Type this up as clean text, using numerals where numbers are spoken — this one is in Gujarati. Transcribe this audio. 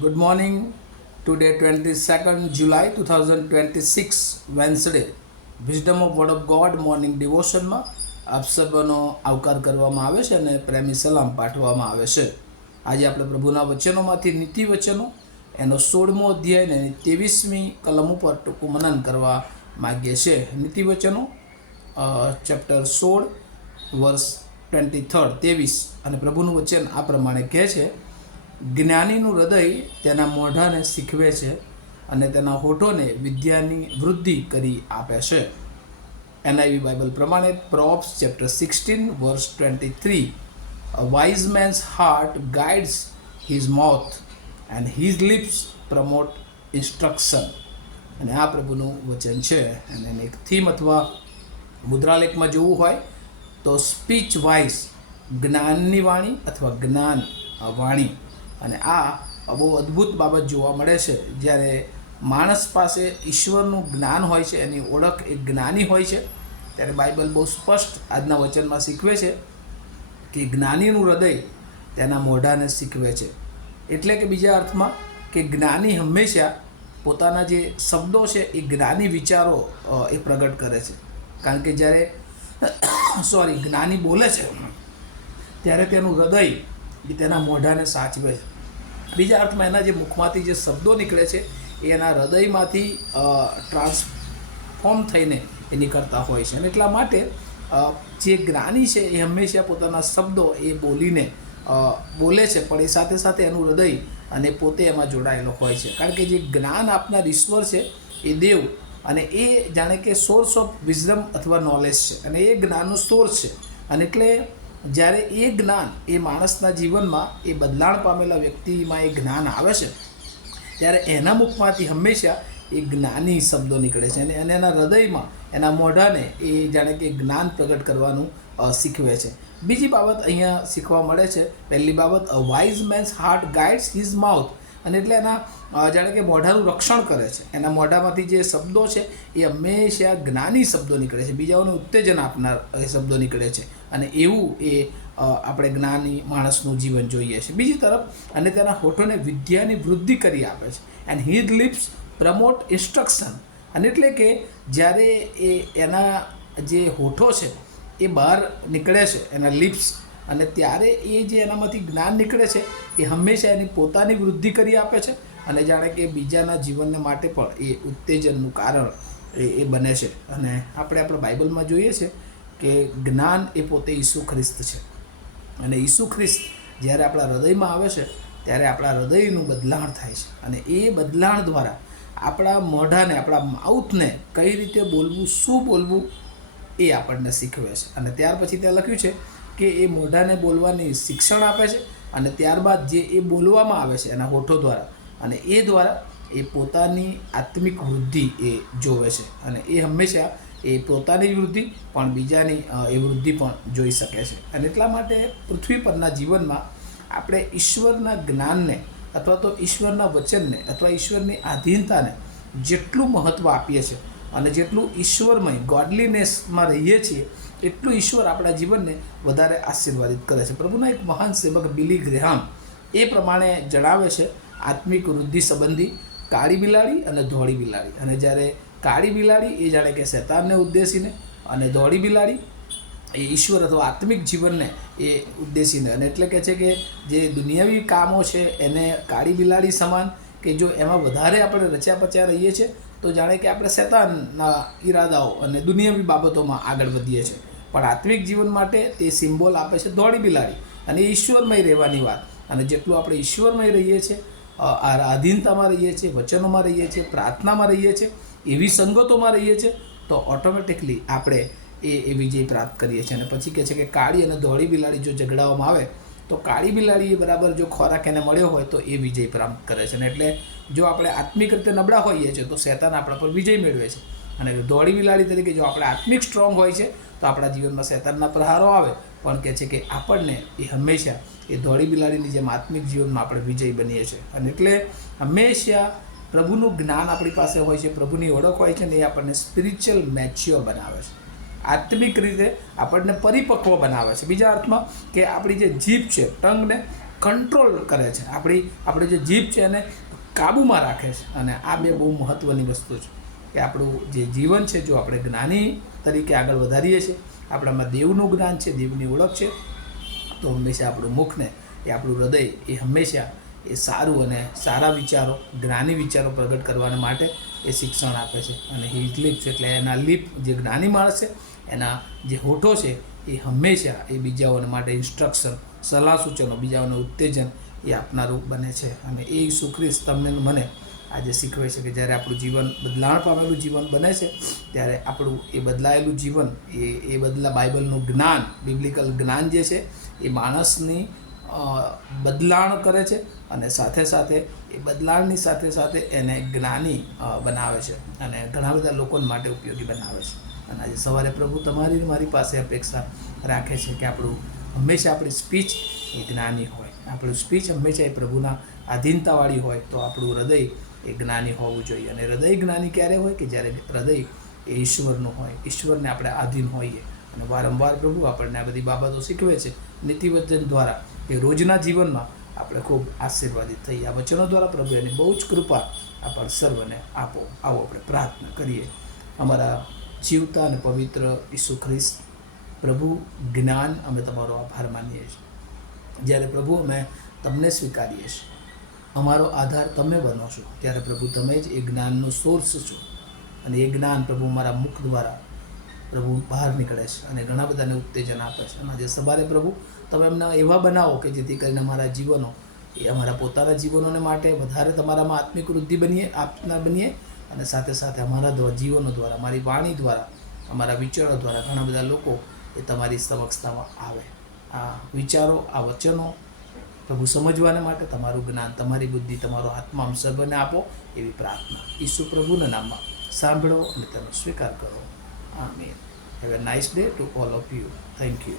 Good morning. Today, 22nd July 2026, Wednesday. Wisdom of Word of God morning ડિવોશનમાં આપ સર્વનો આવકાર કરવામાં આવે છે અને પ્રેમી સલામ પાઠવવામાં આવે છે. આજે આપણે પ્રભુના વચનોમાંથી નીતિ વચનો એનો 16મો અધ્યાય અને 23મી કલમ ઉપર ટૂંકું મનન કરવા માગીએ છીએ. નીતિ વચનો ચેપ્ટર 16 વર્સ 23 અને પ્રભુનું વચન આ પ્રમાણે કહે છે, જ્ઞાનીનું હૃદય તેના મોઢાને શીખવે છે અને તેના હોઠોને વિદ્યાની વૃદ્ધિ કરી આપે છે. NIV બાઇબલ પ્રમાણે probes chapter 16 વર્સ 23, a wise man's heart guides his mouth and his lips promote instruction. અને આ પ્રભુનું વચન છે. અને એને એક થીમ અથવા મુદ્રાલેખમાં જોવું હોય તો સ્પીચ વાઇઝ, જ્ઞાનની વાણી અથવા જ્ઞાન વાણી. અને આ બહુ અદ્ભુત બાબત જોવા મળે છે. જ્યારે માણસ પાસે ઈશ્વરનું જ્ઞાન હોય છે, એની ઓળખ એક જ્ઞાની હોય છે, ત્યારે બાઇબલ બહુ સ્પષ્ટ આજના વચનમાં શીખવે છે કે જ્ઞાનીનું હૃદય તેના મોઢાને શીખવે છે. એટલે કે બીજા અર્થમાં કે જ્ઞાની હંમેશા પોતાના જે શબ્દો છે એ જ્ઞાની વિચારો એ પ્રગટ કરે છે. કારણ કે જ્યારે જ્ઞાની બોલે છે ત્યારે તેનું હૃદય એ તેના મોઢાને સાચવે છે. બીજા અર્થમાં એના જે મુખમાંથી જે શબ્દો નીકળે છે એ એના હૃદયમાંથી ટ્રાન્સફોર્મ થઈને એ નીકળતા હોય છે. અને એટલા માટે જે જ્ઞાની છે એ હંમેશા પોતાના શબ્દો એ બોલીને બોલે છે, પણ એ સાથે સાથે એનું હૃદય અને પોતે એમાં જોડાયેલો હોય છે. કારણ કે જે જ્ઞાન આપનાર ઈશ્વર છે એ દેવ, અને એ જાણે કે સોર્સ ઓફ વિઝડમ અથવા નોલેજ છે, અને એ જ્ઞાનનો સોર્સ છે. અને એટલે જ્યારે એ જ્ઞાન એ માણસના જીવનમાં એ બદલાણ પામેલા વ્યક્તિમાં એ જ્ઞાન આવે છે, ત્યારે એના મુખમાંથી હંમેશા એ જ્ઞાની શબ્દો નીકળે છે. અને એના હૃદયમાં એના મોઢાને એ જાણે કે જ્ઞાન પ્રગટ કરવાનું શીખવે છે. બીજી બાબત અહીંયા શીખવા મળે છે. પહેલી બાબત, a wise man's heart guides his mouth. અને એટલે એના જાણે કે મોઢાનું રક્ષણ કરે છે. એના મોઢામાંથી જે શબ્દો છે એ હંમેશા જ્ઞાની શબ્દો નીકળે છે, બીજાઓને ઉત્તેજન આપનાર એ શબ્દો નીકળે છે. અને એવું એ આપણે જ્ઞાની માણસનું જીવન જોઈએ છે. બીજી તરફ, અને તેના હોઠોને વિદ્યાની વૃદ્ધિ કરી આપે છે. And his lips promote instruction. અને એટલે કે જ્યારે એના જે હોઠો છે એ બહાર નીકળે છે, એના લિપ્સ, અને ત્યારે એ જે એનામાંથી જ્ઞાન નીકળે છે એ હંમેશા એની પોતાની વૃદ્ધિ કરી આપે છે, અને જાણે કે બીજાના જીવનને માટે પણ એ ઉત્તેજનનું કારણ એ બને છે. અને આપણે આપણા બાઇબલમાં જોઈએ છે કે જ્ઞાન એ પોતે ઈસુ ખ્રિસ્ત છે. અને ઈસુ ખ્રિસ્ત જ્યારે આપણા હૃદયમાં આવે છે ત્યારે આપણા હૃદયનું બદલાણ થાય છે. અને એ બદલાણ દ્વારા આપણા મોઢાને, આપણા માઉથને કઈ રીતે બોલવું, શું બોલવું, એ આપણને શીખવે છે. અને ત્યાર પછી ત્યાં લખ્યું છે કે એ મોઢાને બોલવાની શિક્ષણ આપે છે, અને ત્યારબાદ જે એ બોલવામાં આવે છે એના હોઠો દ્વારા, અને એ દ્વારા એ પોતાની આત્મિક વૃદ્ધિ એ જોવે છે. અને એ હંમેશા એ પોતાની વૃદ્ધિ પણ બીજાની એ વૃદ્ધિ પણ જોઈ શકે છે. અને એટલા માટે પૃથ્વી પરના જીવનમાં આપણે ઈશ્વરના જ્ઞાનને અથવા તો ઈશ્વરના વચનને અથવા ઈશ્વરની આધીનતાને જેટલું મહત્ત્વ આપીએ છીએ અને જેટલું ઈશ્વરમય ગોડલીનેસમાં રહીએ છીએ, એટલું ઈશ્વર આપણા જીવનને વધારે આશીર્વાદિત કરે છે. પ્રભુના એક મહાન સેવક બિલી ગ્રેહામ એ પ્રમાણે જણાવે છે આત્મિક વૃદ્ધિ સંબંધી કાળી બિલાડી અને ધોળી બિલાડી. અને જ્યારે કાળી બિલાડી એ જાણે કે શૈતાનને ઉદ્દેશીને, અને ધોળી બિલાડી એ ઈશ્વર અથવા આત્મિક જીવનને એ ઉદ્દેશીને. અને એટલે કહે છે કે જે દુનિયાવી કામો છે એને કાળી બિલાડી સમાન, કે જો એમાં વધારે આપણે રચ્યા પચ્યા રહીએ છીએ તો જાણે કે આપણે શૈતાનના ઈરાદાઓ અને દુનિયાવી બાબતોમાં આગળ વધીએ છીએ. પણ આત્મિક જીવન માટે તે સિમ્બોલ આપે છે ધોળી બિલાડી, અને ઈશ્વરમય રહેવાની વાત. અને જેટલું આપણે ઈશ્વરમય રહીએ છીએ, આધીનતામાં રહીએ છીએ, વચનોમાં રહીએ છીએ, પ્રાર્થનામાં રહીએ છીએ, એવી સંગતોમાં રહીએ છીએ, તો ઓટોમેટિકલી આપણે એ વિજય પ્રાપ્ત કરીએ છીએ. અને પછી કહે છે કે કાળી અને ધોળી બિલાડી જો ઝઘડાવવામાં આવે તો કાળી બિલાડી બરાબર જો ખોરાક એને મળ્યો હોય તો એ વિજય પ્રાપ્ત કરે છે. અને એટલે જો આપણે આત્મિક રીતે નબળા હોઈએ છીએ તો શૈતાન આપણા પર વિજય મેળવે છે. અને ધોળી બિલાડી તરીકે જો આપણે આત્મિક સ્ટ્રોંગ હોય છે તો આપણા જીવનમાં શૈતાનના પ્રહારો આવે, પણ કહે છે કે આપણને એ હંમેશા એ ધોળી બિલાડીની જેમ આત્મિક જીવનમાં આપણે વિજય બનીએ છીએ. અને એટલે હંમેશા પ્રભુનું જ્ઞાન આપણી પાસે હોય છે, પ્રભુની ઓળખ હોય છે, ને એ આપણને સ્પિરિચ્યુઅલ મેચ્યોર બનાવે છે, આત્મિક રીતે આપણને પરિપક્વ બનાવે છે. બીજા અર્થમાં કે આપણી જે જીભ છે, ટંગને કંટ્રોલ કરે છે, આપણે જે જીભ છે એને કાબૂમાં રાખે છે. અને આ બે બહુ મહત્ત્વની વસ્તુ છે કે આપણું જે જીવન છે, જો આપણે જ્ઞાની તરીકે આગળ વધારીએ છીએ, આપણામાં દેવનું જ્ઞાન છે, દેવની ઓળખ છે, તો હંમેશા આપણું મુખને એ આપણું હૃદય એ હંમેશા એ સારું અને સારા વિચારો, જ્ઞાની વિચારો પ્રગટ કરવા માટે એ શિક્ષણ આપે છે. અને હિઝ લિપ્સ એટલે એના લીપ, જે જ્ઞાની માણસ છે એના જે હોઠો છે એ હંમેશા એ બીજાઓને માટે ઇન્સ્ટ્રક્શન, સલાહ સૂચનો, બીજાઓને ઉત્તેજન એ આપનારું બને છે. અને એ ઈસુ ખ્રિસ્ત તમને મને આજે શીખવે છે કે જ્યારે આપણું જીવન બદલાણ પામેલું જીવન બને છે, ત્યારે આપણું એ બદલાયેલું જીવન એ બાઇબલનું જ્ઞાન, બિબ્લિકલ જ્ઞાન જે છે એ માણસની બદલાણ કરે છે અને સાથે સાથે એ બદલાણની સાથે સાથે એને જ્ઞાની બનાવે છે અને ઘણા બધા લોકો માટે ઉપયોગી બનાવે છે. અને આજે સવારે પ્રભુ તમારી મારી પાસે અપેક્ષા રાખે છે કે આપણું હંમેશા આપણી સ્પીચ એ જ્ઞાની હોય, આપણું સ્પીચ હંમેશા એ પ્રભુના આધીનતાવાળી હોય, તો આપણું હૃદય એ જ્ઞાની હોવું જોઈએ. અને હૃદય જ્ઞાની ક્યારે હોય કે જ્યારે હૃદય એ ઈશ્વરનું હોય, ઈશ્વરને આપણે આધીન હોઈએ. અને વારંવાર પ્રભુ આપણને આ બધી બાબતો શીખવે છે નીતિવચન દ્વારા, કે રોજના જીવનમાં આપણે ખૂબ આશીર્વાદિત થઈએ. આ વચનો દ્વારા પ્રભુ એની બહુ જ કૃપા આપણ સર્વને આપો. આવો આપણે પ્રાર્થના કરીએ. અમારા જીવતા અને પવિત્ર ઈસુ ખ્રિસ્ત પ્રભુ, જ્ઞાન અમે તમારો આભાર માનીએ છીએ. જ્યારે પ્રભુ અમે તમને સ્વીકારીએ છીએ, અમારો આધાર તમે બનો છો, ત્યારે પ્રભુ તમે જ એ જ્ઞાનનું સોર્સ છો. અને એ જ્ઞાન પ્રભુ મારા મુખ દ્વારા પ્રભુ બહાર નીકળે છે અને ઘણા બધાને ઉત્તેજન આપે છે. અને આજે સવારે પ્રભુ તમે એમને એવા બનાવો કે જેથી કરીને અમારા જીવનો એ અમારા પોતાના જીવનોને માટે વધારે તમારામાં આત્મિક વૃદ્ધિ બનીએ અને સાથે સાથે અમારા જીવનો દ્વારા, અમારી વાણી દ્વારા, અમારા વિચારો દ્વારા ઘણા બધા લોકો એ તમારી સમક્ષતામાં આવે. આ વિચારો, આ વચનો પ્રભુ સમજવાને માટે તમારું જ્ઞાન, તમારી બુદ્ધિ, તમારો આત્મા આમ સર્વને આપો એવી પ્રાર્થના ઈસુ પ્રભુના નામમાં સાંભળો અને તેનો સ્વીકાર કરો. આમીન. Have a nice day to all of you. Thank you.